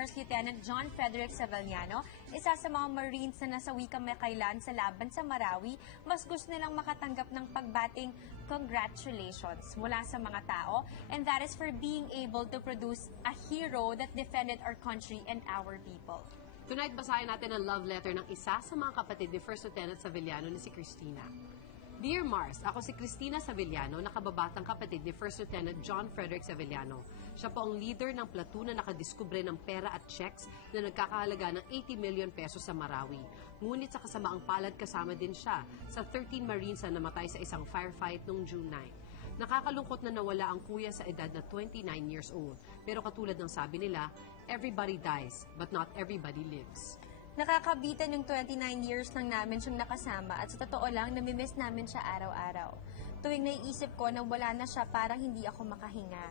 First Lieutenant John Frederick Sevillano, isa sa mga Marines na nasawi kamakailan sa laban sa Marawi, mas gusto nilang makatanggap ng pagbating congratulations mula sa mga tao, and that is for being able to produce a hero that defended our country and our people. Tonight, basahin natin ang love letter ng isa sa mga kapatid ni First Lieutenant Sevillano na si Christina. Dear Mars, ako si Christina Sevillano, nakababatang kapatid ni First Lieutenant John Frederick Sevillano. Siya po ang leader ng platoon na nakadiskubre ng pera at checks na nagkakahalaga ng 80 million pesos sa Marawi. Ngunit sa kasamaang palad kasama din siya sa 13 Marines na namatay sa isang firefight noong June 9. Nakakalungkot na nawala ang kuya sa edad na 29 years old. Pero katulad ng sabi nila, everybody dies, but not everybody lives. Nakakabitan yung 29 years lang namin siyang nakasama at sa totoo lang, namimiss namin siya araw-araw. Tuwing naiisip ko na wala na siya, parang hindi ako makahinga.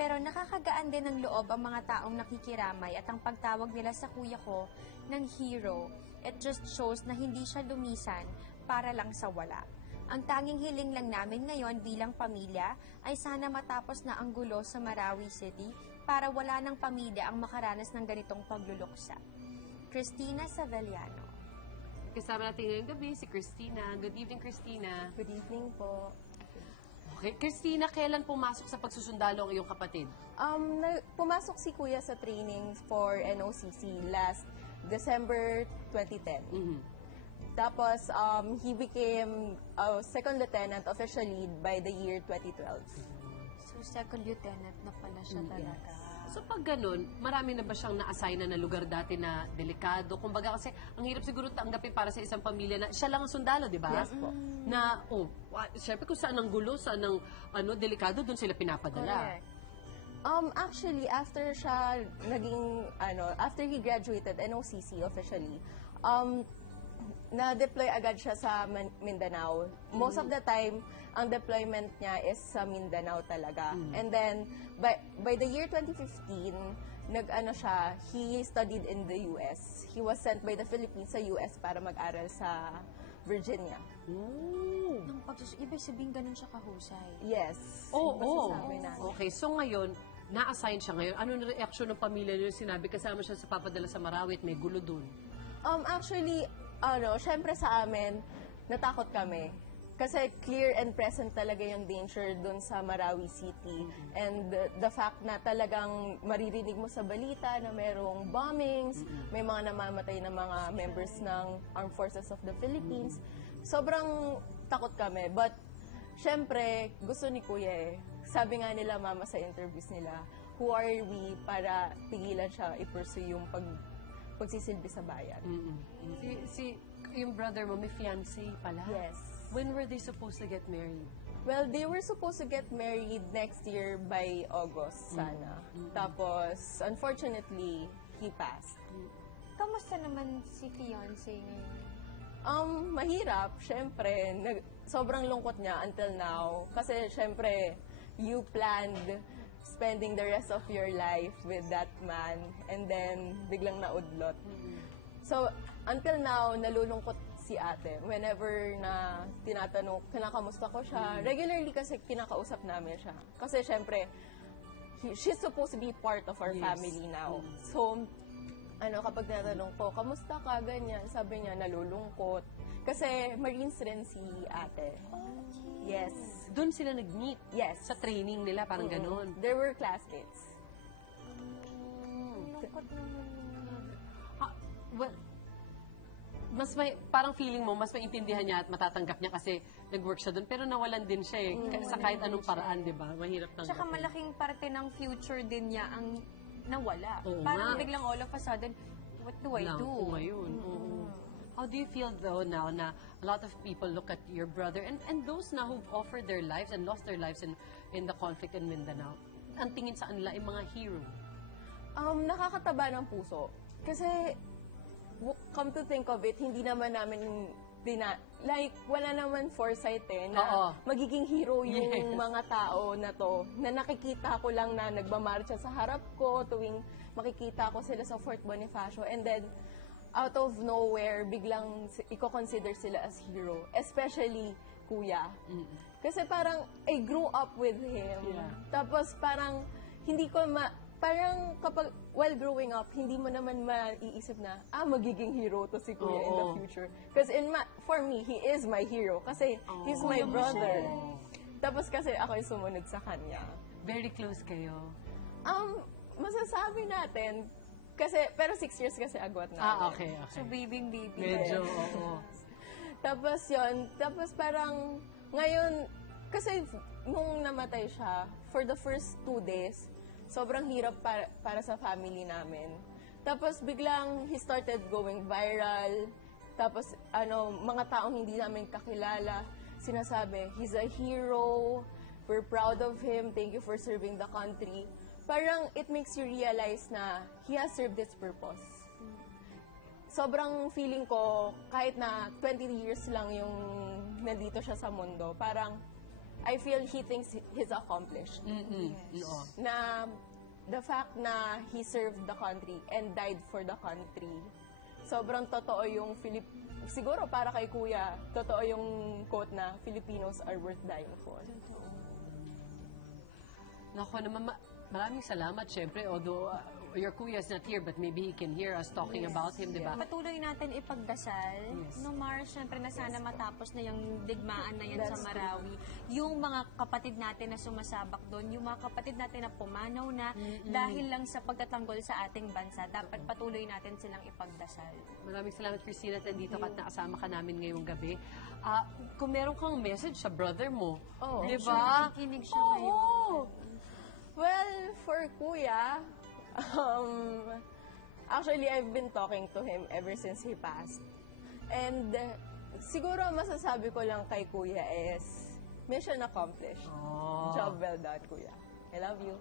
Pero nakakagaan din ng loob ang mga taong nakikiramay at ang pagtawag nila sa kuya ko ng hero. It just shows na hindi siya lumisan para lang sa wala. Ang tanging hiling lang namin ngayon bilang pamilya ay sana matapos na ang gulo sa Marawi City para wala ng pamilya ang makaranas ng ganitong pagluluksa. Christina Sevillano. Kasama natin ngayong gabi si Christina. Good evening, Christina. Good evening po. Okay, Christina, kailan pumasok sa pagsusundalo ang iyong kapatid? Pumasok si Kuya sa training for NOCC last December 2010. Tapos, he became a second lieutenant officially by the year 2012. So, second lieutenant na pala siya talaga. So pag ganun, marami na ba siyang na-assign na lugar dati na delikado? Kumbaga kasi, ang hirap siguro tanggapin para sa isang pamilya na siya lang ang sundalo, di ba? Yes po. Na, syempre kung saan ang gulo, saan ang delikado, doon sila pinapadala. Correct. Actually, after siya naging, after he graduated NOCC officially, na-deploy agad siya sa Mindanao. Most of the time, ang deployment niya is sa Mindanao talaga. And then, by the year 2015, he studied in the US. He was sent by the Philippines sa US para mag-aral sa Virginia. Nang ibig sabihin ganun siya kahusay. Yes. Masasabi namin. Okay, so ngayon, na-assign siya ngayon. Ano na reaksyon ng pamilya niyo? Sinabi kasama siya sa papadala sa Marawi at may gulo dun. Actually, syempre sa amin, natakot kami. Kasi clear and present talaga yung danger dun sa Marawi City. And the fact na talagang maririnig mo sa balita na merong bombings, may mga namamatay na mga members ng Armed Forces of the Philippines. Sobrang takot kami. But, syempre, gusto ni Kuya sabi nga nila mama sa interviews nila, who are we para tigilan siya i-pursue yung pagsisilbi sa bayan. Yung brother mo, may fiancé pala? Yes. When were they supposed to get married? Well, they were supposed to get married next year by August, sana. Tapos, unfortunately, he passed. Kamusta naman si fiancé ngayon? Mahirap, syempre. Sobrang lungkot niya until now. Kasi, syempre, you planned spending the rest of your life with that man and then biglang naudlot. So, until now, nalulungkot si ate. Whenever na tinatanong, kinakamusta ko siya, regularly kasi kinakausap namin siya. Kasi syempre, she's supposed to be part of our family now. So, kapag tinatanong ko, kamusta ka, ganyan, sabi niya, nalulungkot. Kasi Marines rin si ate. Yes. Doon sila nag-meet? Yes. Sa training nila, parang ganun? They were classmates. Lungkot naman. Well, parang feeling mo, mas maintindihan niya at matatanggap niya kasi nag-work siya doon. Pero nawalan din siya sa kahit anong paraan, di ba? Mahirap tanggapin. Tsaka malaking parte ng future din niya ang nawala. Oo Parang nga. biglang all of a sudden, what do I do? Ngayon. How do you feel though now na a lot of people look at your brother and those na who've offered their lives and lost their lives in the conflict in Mindanao? Ang tingin sa kanila ay mga hero. Nakakataba ng puso. Kasi, come to think of it, hindi naman namin wala naman foresight na magiging hero yung mga tao na to, na nakikita ko lang na nagmamarcha sa harap ko tuwing makikita ko sila sa Fort Bonifacio, and then out of nowhere biglang i-consider sila as hero, especially Kuya. Kasi parang I grew up with him. Tapos parang hindi ko parang kapag, while growing up, hindi mo naman maiisip na, magiging hero to si Kuya in the Oo. future. Because for me, he is my hero. Kasi he's my brother. Tapos kasi ako yung sumunod sa kanya. Very close kayo. Masasabi natin, kasi, pero 6 years kasi agwat na. Okay. So, baby. Medyo, oo. Tapos tapos parang, ngayon, kasi nung namatay siya, for the first 2 days, sobrang hirap para sa family namin. Tapos biglang he started going viral. Tapos mga taong hindi namin kakilala, sinasabi, he's a hero, we're proud of him, thank you for serving the country. Parang it makes you realize na he has served its purpose. Sobrang feeling ko, kahit na 20 years lang yung nandito siya sa mundo, parang I feel he thinks he's accomplished. Oo. Na the fact na he served the country and died for the country, sobrang totoo yung siguro para kay Kuya, totoo yung quote na Filipinos are worth dying for. Naku naman, maraming salamat, syempre. Although your kuya is not here, but maybe he can hear us talking about him, di ba? Patuloy natin ipagdasal. No, Mars, syempre na sana matapos na yung digmaan na yan sa Marawi. Yung mga kapatid natin na sumasabak doon, yung mga kapatid natin na pumanaw na dahil lang sa pagtatanggol sa ating bansa, dapat patuloy natin silang ipagdasal. Maraming salamat, Christina, at nandito ka at nakasama ka namin ngayong gabi. Kung meron kang message sa brother mo, di ba? Nakikinig siya ngayon. Well, for Kuya, actually, I've been talking to him ever since he passed. And siguro masasabi ko lang kay Kuya is, mission accomplished. Job well done, Kuya. I love you.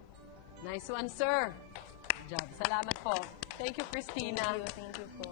Nice one, sir. Good job. Salamat po. Thank you, Christina. Thank you po.